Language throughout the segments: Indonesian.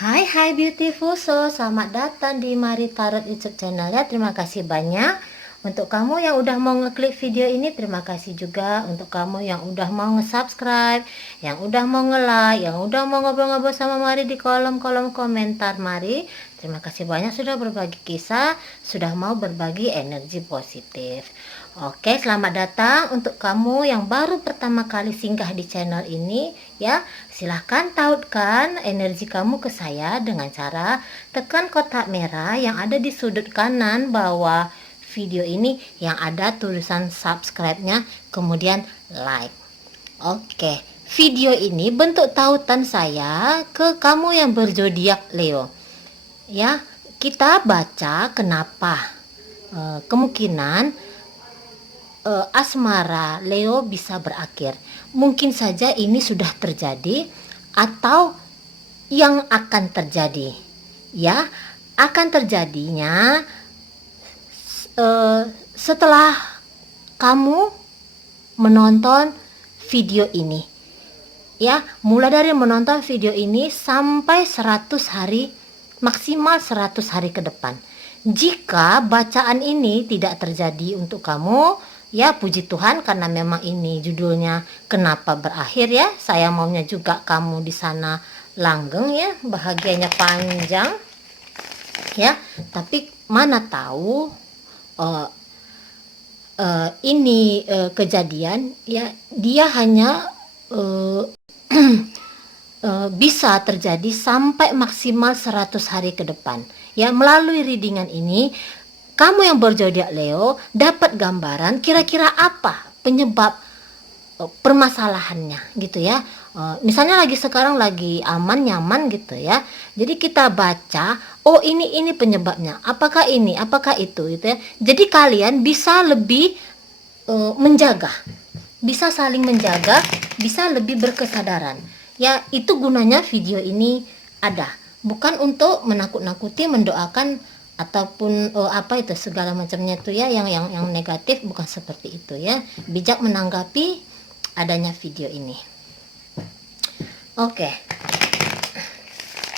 Hai beautiful soul, selamat datang di Mari Tarot YouTube channel ya. Terima kasih banyak untuk kamu yang udah mau ngeklik video ini. Terima kasih juga untuk kamu yang udah mau nge-subscribe, yang udah mau nge-like, yang udah mau ngobrol-ngobrol sama Mari di kolom-kolom komentar Mari. Terima kasih banyak sudah berbagi kisah, sudah mau berbagi energi positif. Oke, selamat datang untuk kamu yang baru pertama kali singgah di channel ini ya. Silahkan tautkan energi kamu ke saya dengan cara tekan kotak merah yang ada di sudut kanan bawah video ini yang ada tulisan subscribe-nya, kemudian like. Oke, video ini bentuk tautan saya ke kamu yang berzodiak Leo. Ya, kita baca kenapa kemungkinan asmara Leo bisa berakhir. Mungkin saja ini sudah terjadi atau yang akan terjadi. Ya, akan terjadinya setelah kamu menonton video ini. Ya, mulai dari menonton video ini sampai 100 hari, maksimal 100 hari ke depan. Jika bacaan ini tidak terjadi untuk kamu, ya puji Tuhan, karena memang ini judulnya kenapa berakhir ya. Saya maunya juga kamu di sana langgeng ya, bahagianya panjang ya. Tapi mana tahu ini kejadian ya, dia hanya bisa terjadi sampai maksimal 100 hari ke depan. Ya, melalui readingan ini kamu yang berzodiak Leo dapat gambaran kira-kira apa penyebab permasalahannya gitu ya. Misalnya sekarang lagi aman nyaman gitu ya. Jadi kita baca, oh ini penyebabnya. Apakah ini, apakah itu gitu ya. Jadi kalian bisa lebih menjaga, bisa saling menjaga, bisa lebih berkesadaran. Ya, itu gunanya video ini ada. Bukan untuk menakut-nakuti, mendoakan ataupun apa itu segala macamnya itu ya, yang negatif, bukan seperti itu ya. Bijak menanggapi adanya video ini. Oke.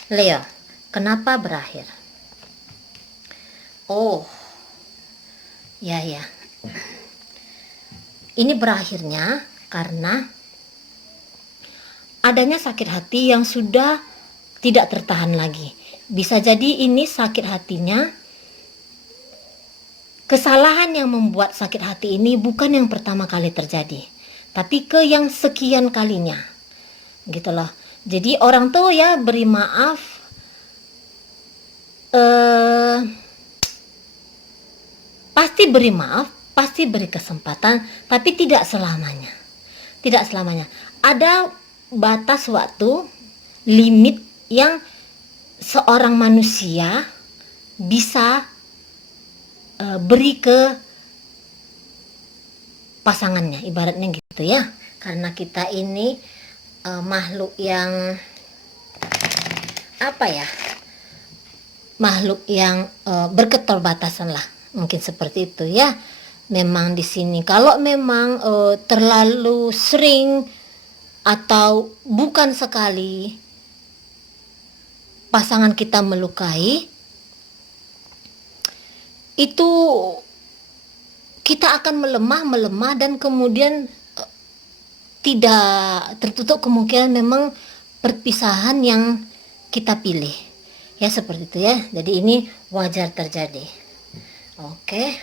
Leo, kenapa berakhir? Oh. Ya. Ini berakhirnya karena adanya sakit hati yang sudah tidak tertahan lagi. Bisa jadi ini sakit hatinya, kesalahan yang membuat sakit hati ini bukan yang pertama kali terjadi, tapi ke yang sekian kalinya gitu loh. Jadi orang tuh ya beri maaf, pasti beri maaf, pasti beri kesempatan, tapi tidak selamanya. Tidak selamanya. Ada batas waktu, limit yang seorang manusia bisa beri ke pasangannya, ibaratnya gitu ya. Karena kita ini makhluk yang apa ya? Makhluk yang berketerbatasan lah, mungkin seperti itu ya. Memang di sini kalau memang terlalu sering atau bukan sekali pasangan kita melukai, itu kita akan melemah dan kemudian tidak tertutup kemungkinan memang perpisahan yang kita pilih ya, seperti itu ya. Jadi ini wajar terjadi. Oke,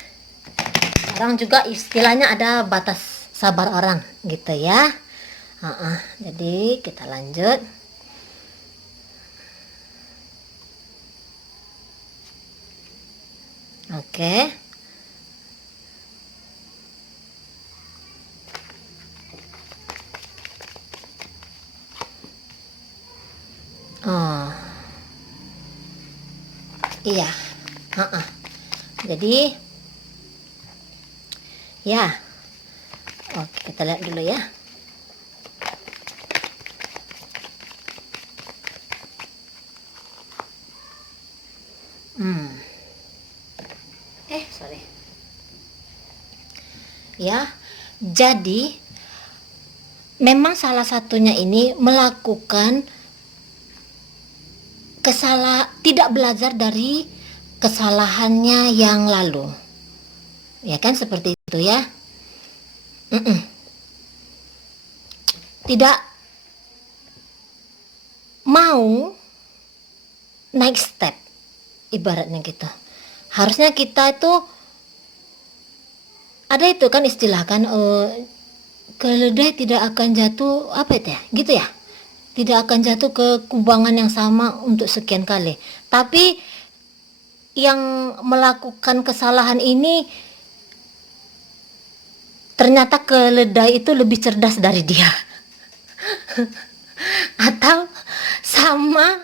orang juga istilahnya ada batas sabar orang gitu ya. Jadi kita lanjut. Oke. Oh. Iya. Jadi ya. Oke, kita lihat dulu ya. Sorry. Ya. Jadi memang salah satunya ini melakukan tidak belajar dari kesalahannya yang lalu, ya kan, seperti itu ya. Tidak mau naik step, ibaratnya gitu. Harusnya kita itu ada itu kan istilah kan, keledai tidak akan jatuh apa itu ya, gitu ya, tidak akan jatuh ke kubangan yang sama untuk sekian kali. Tapi yang melakukan kesalahan ini ternyata keledai itu lebih cerdas dari dia. Atau sama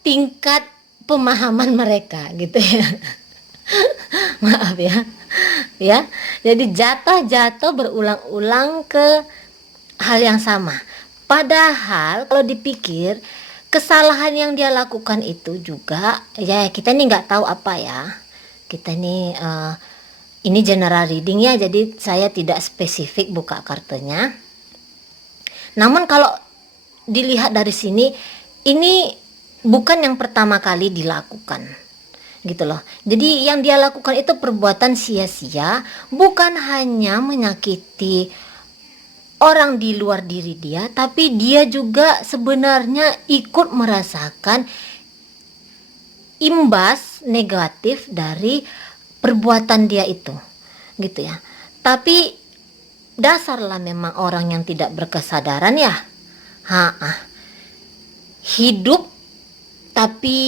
tingkat pemahaman mereka gitu ya. Maaf ya. Ya. Jadi jatuh berulang-ulang ke hal yang sama. Padahal kalau dipikir kesalahan yang dia lakukan itu juga ya, kita nih nggak tahu apa ya. Kita nih ini general reading ya, jadi saya tidak spesifik buka kartunya. Namun kalau dilihat dari sini, ini bukan yang pertama kali dilakukan, gitu loh. Jadi yang dia lakukan itu perbuatan sia-sia, bukan hanya menyakiti orang di luar diri dia, tapi dia juga sebenarnya ikut merasakan imbas negatif dari perbuatan dia itu, gitu ya. Tapi dasarlah memang orang yang tidak berkesadaran ya. Hidup tapi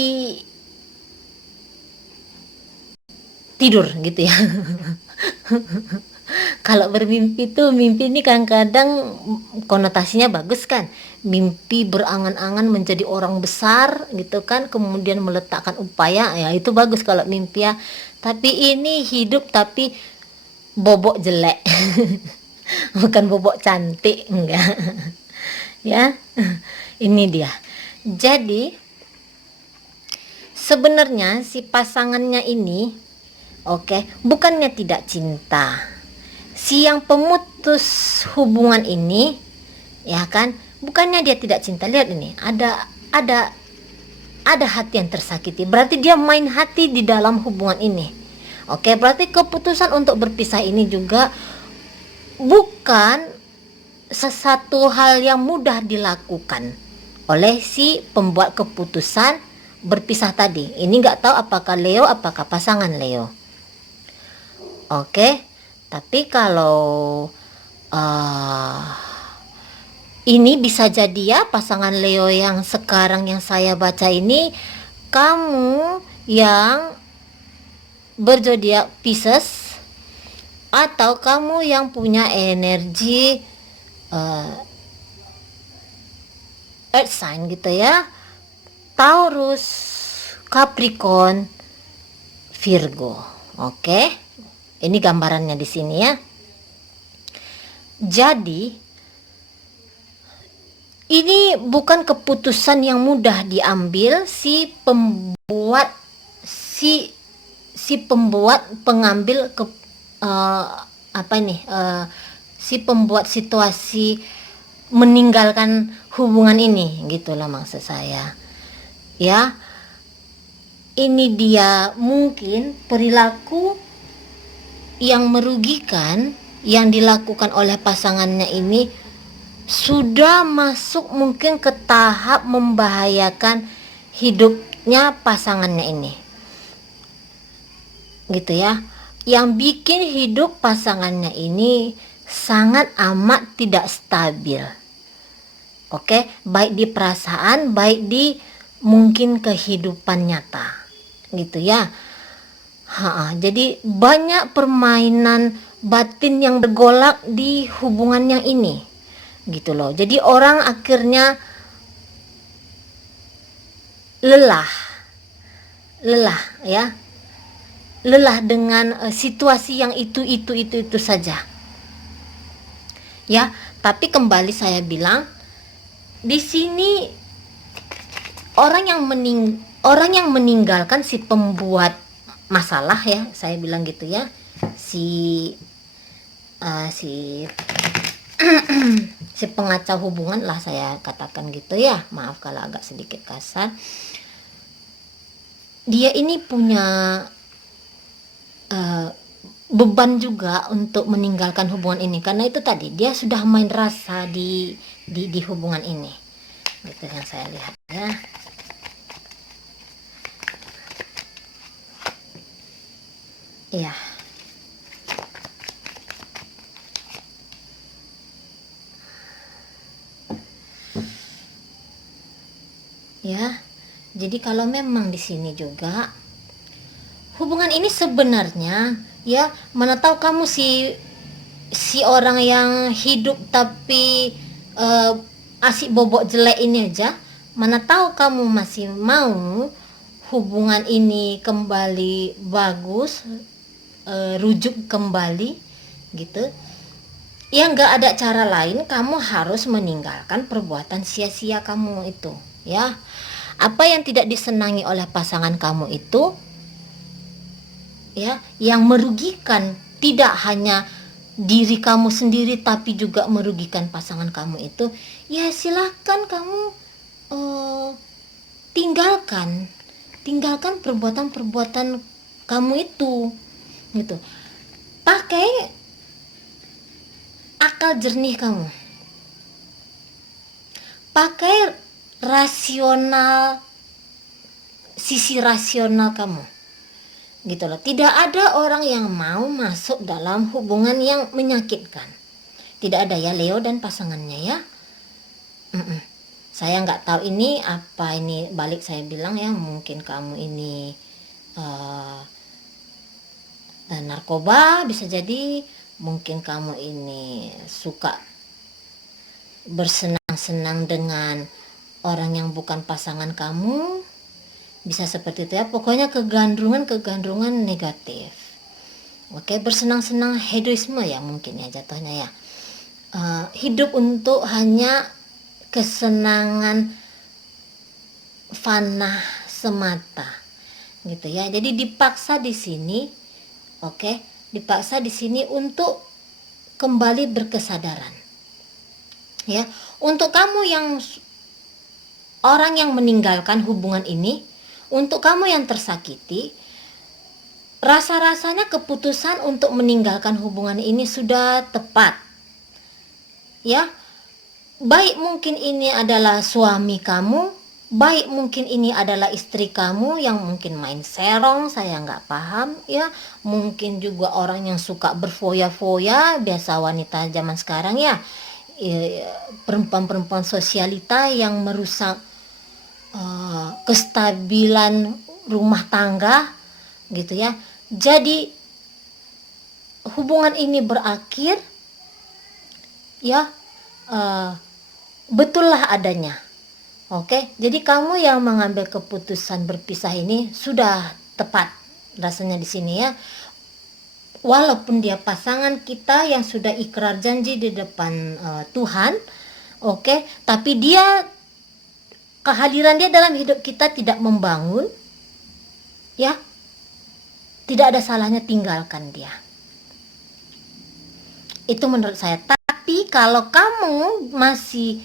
tidur gitu ya. Kalau bermimpi tuh, mimpi ini kadang-kadang konotasinya bagus kan. Mimpi berangan-angan menjadi orang besar gitu kan, kemudian meletakkan upaya, ya itu bagus kalau mimpi ya. Tapi ini hidup tapi bobok jelek. Bukan bobok cantik, enggak. Ya. Ini dia. Jadi sebenarnya si pasangannya ini bukannya tidak cinta. Si yang pemutus hubungan ini ya kan, bukannya dia tidak cinta. Lihat ini, ada hati yang tersakiti. Berarti dia main hati di dalam hubungan ini. Berarti keputusan untuk berpisah ini juga bukan sesuatu hal yang mudah dilakukan oleh si pembuat keputusan berpisah tadi. Ini nggak tahu apakah Leo, apakah pasangan Leo. Tapi kalau ini bisa jadi ya, pasangan Leo yang sekarang yang saya baca ini, kamu yang berzodiak Pisces, atau kamu yang punya energi earth sign gitu ya, Taurus, Capricorn, Virgo. Ini gambarannya di sini ya. Jadi ini bukan keputusan yang mudah diambil si pengambil si pembuat situasi meninggalkan hubungan ini, gitulah maksud saya ya. Ini dia mungkin perilaku yang merugikan yang dilakukan oleh pasangannya ini sudah masuk mungkin ke tahap membahayakan hidupnya pasangannya ini, gitu ya, yang bikin hidup pasangannya ini sangat amat tidak stabil. Baik di perasaan, baik di mungkin kehidupan nyata, gitu ya. Jadi banyak permainan batin yang bergolak di hubungan yang ini, gitu loh. Jadi orang akhirnya lelah ya, lelah dengan situasi yang itu saja ya. Tapi kembali saya bilang, di sini orang yang meninggalkan si pembuat masalah ya, saya bilang gitu ya, si pengacau hubungan lah, saya katakan gitu ya, maaf kalau agak sedikit kasar. dia ini punya beban juga untuk meninggalkan hubungan ini, karena itu tadi dia sudah main rasa di hubungan ini, gitu yang saya lihat ya. Iya. Ya. Jadi kalau memang di sini juga hubungan ini sebenarnya ya, mana tahu kamu si orang yang hidup tapi asik bobok jelek ini aja, mana tahu kamu masih mau hubungan ini kembali bagus, rujuk kembali gitu. Ya nggak ada cara lain, kamu harus meninggalkan perbuatan sia-sia kamu itu ya. Apa yang tidak disenangi oleh pasangan kamu itu ya, yang merugikan tidak hanya diri kamu sendiri tapi juga merugikan pasangan kamu itu, ya silahkan kamu tinggalkan perbuatan-perbuatan kamu itu gitu. Pakai akal jernih kamu, pakai sisi rasional kamu gitu loh. Tidak ada orang yang mau masuk dalam hubungan yang menyakitkan, tidak ada ya, Leo dan pasangannya ya. Saya nggak tahu ini apa, ini balik saya bilang ya, mungkin kamu ini narkoba bisa jadi, mungkin kamu ini suka bersenang-senang dengan orang yang bukan pasangan kamu, bisa seperti itu ya. Pokoknya kegandrungan negatif. Oke, bersenang-senang, hedoisme ya mungkin ya jatuhnya ya. Hidup untuk hanya kesenangan fana semata gitu ya. Jadi dipaksa di sini, oke, dipaksa di sini untuk kembali berkesadaran ya. Untuk kamu yang orang yang meninggalkan hubungan ini, untuk kamu yang tersakiti, rasa-rasanya keputusan untuk meninggalkan hubungan ini sudah tepat ya. Baik mungkin ini adalah suami kamu, baik mungkin ini adalah istri kamu yang mungkin main serong, saya nggak paham ya. Mungkin juga orang yang suka berfoya-foya, biasa wanita zaman sekarang ya, perempuan-perempuan sosialita yang merusak kestabilan rumah tangga gitu ya. Jadi hubungan ini berakhir ya, betullah adanya. Oke, jadi kamu yang mengambil keputusan berpisah ini sudah tepat rasanya di sini ya. Walaupun dia pasangan kita yang sudah ikrar janji di depan Tuhan, oke, tapi kehadiran dia dalam hidup kita tidak membangun ya, tidak ada salahnya tinggalkan dia. Itu menurut saya. Tapi kalau kamu masih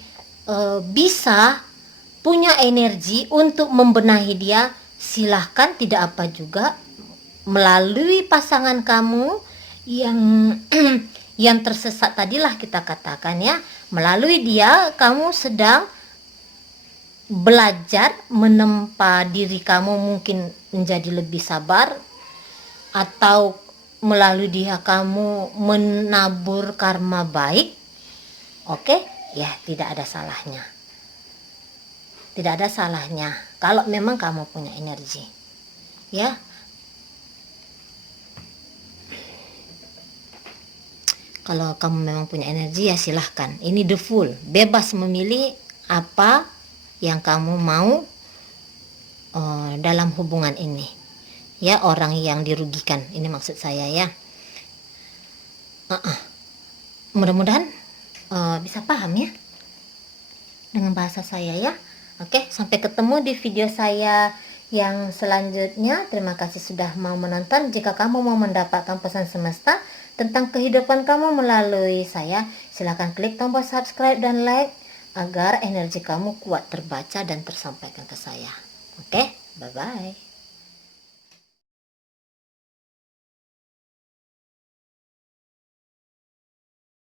bisa punya energi untuk membenahi dia, silahkan, tidak apa juga, melalui pasangan kamu yang yang tersesat tadilah kita katakan ya. Melalui dia kamu sedang belajar menempa diri kamu mungkin menjadi lebih sabar, atau melalui dia kamu menabur karma baik. Oke, ya tidak ada salahnya. Tidak ada salahnya kalau memang kamu punya energi. Ya. Kalau kamu memang punya energi ya silahkan. Ini the full, bebas memilih apa yang kamu mau dalam hubungan ini ya. Orang yang dirugikan ini maksud saya ya. Mudah-mudahan bisa paham ya dengan bahasa saya ya. Oke, sampai ketemu di video saya yang selanjutnya. Terima kasih sudah mau menonton. Jika kamu mau mendapatkan pesan semesta tentang kehidupan kamu melalui saya, silahkan klik tombol subscribe dan like agar energi kamu kuat terbaca dan tersampaikan ke saya. Oke, bye-bye.